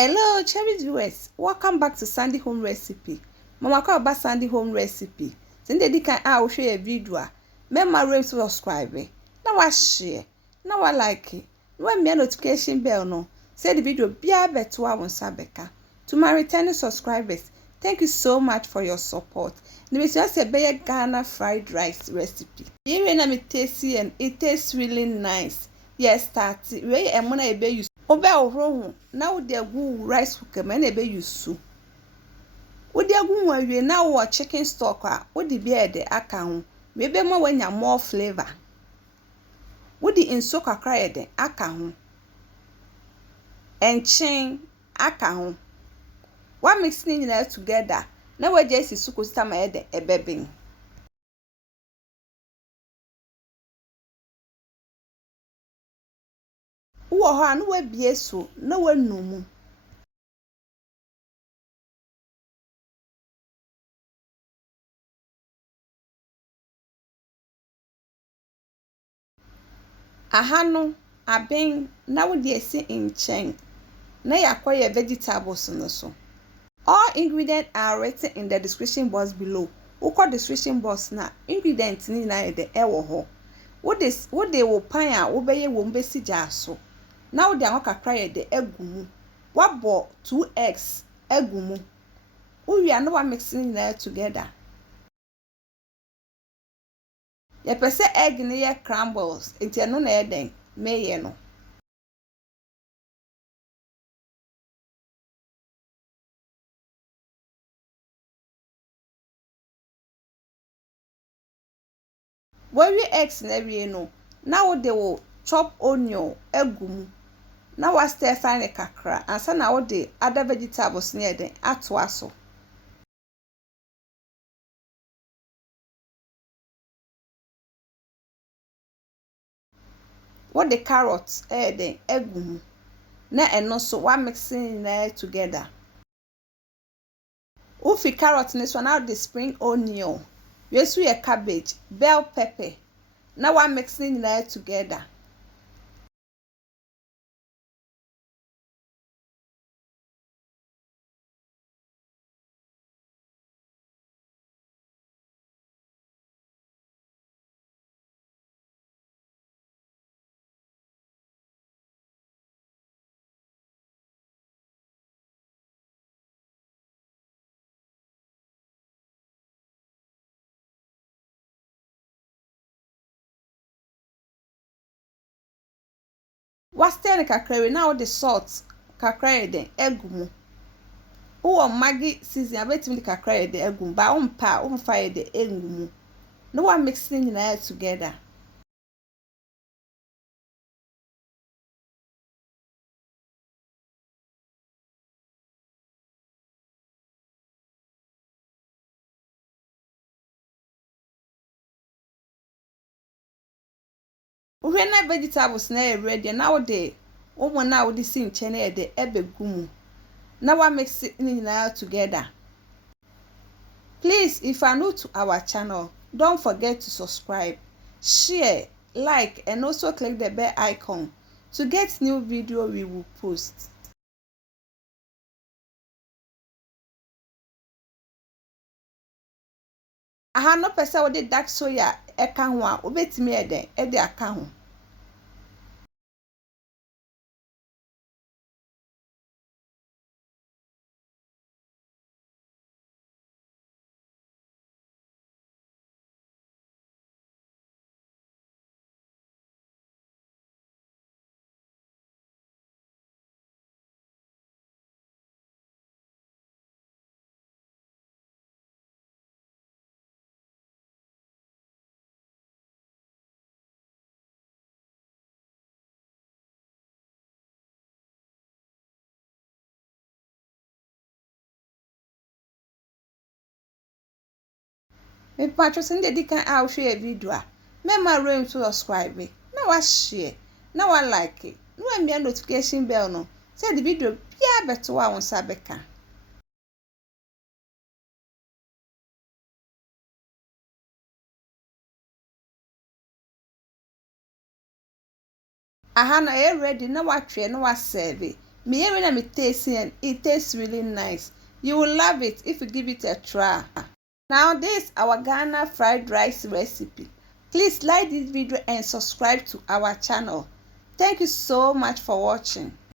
Hello, cherry viewers. Welcome back to Sandy Home Recipe. Mama call about Sandy Home Recipe. Send the can I will share a video. Remember to subscribe. Now I share. Now I like it. When me notification bell no. Say the video be a better one Sabeka. To my returning subscribers, thank you so much for your support. This is just a better Ghana fried rice recipe. Here na me tasty and it tastes really nice. Yes, start. Where am I be use obe ohro na wo de agu rice cooker me na ebe yusu wo de agu ho awie na wo chicken stock a wo de bi ede aka ho me be ma wanya more flavor wo de inso kakra ede aka ho enchen aka ho wa mix ni nyina together na we je sisuko stama ede ebeben wo ho anu wa bie so na wanumu ahanu aben na wo de esi nchen na yakoye vegetables no so. All ingredients are written in the description box below. Uko description box na ingredients ni na de ewo ho. Wo de wo pan a wo beye wo mbesi jaso. Na wo de anwa kakra ye de egumu. Wa bo 2 eggs egumu. Uwi na wa mixing na together. Ye pese egg ni ye crumbles. Enti eno na ye den meye no. When eggs na wie no, na wo de wo chop onion egumu. Na wa stir fry ne kakra. Ansa na wo de other vegetables ne den ato aso. What the carrots den egumu. Na eno so wa mixing na together. Ufi carrot ne so na the spring onion. Yesu ye cabbage, bell pepper. Na wa mixing na together. Wa stir ne kakra we na wo the salt kakra den egumu. Uwo maggi season abetimi de kakra de egumu ba umpa umfa de egumu. No wa mixing na together. Uhwe na vegetables na ready na wo de umo na wo de si nche na de ebegumu. Na wa mix it together. Please, if you are new to our channel, don't forget to subscribe, share, like, and also click the bell icon to get new video we will post. Aha no pese wo de dark soya eka ho a obetimi eden e de aka ho. Me patro sende di kan a wo hwe video a mema rain to subscribe na wa share na wa like na wa mia notification bell no say the video bia beto wa won sabeka. Aha na e ready na wa twe na wa serve Me hearing and me tasting, and it tastes really nice. You will love it if you give it a try. Now this is our Ghana fried rice recipe. Please like this video and subscribe to our channel. Thank you so much for watching.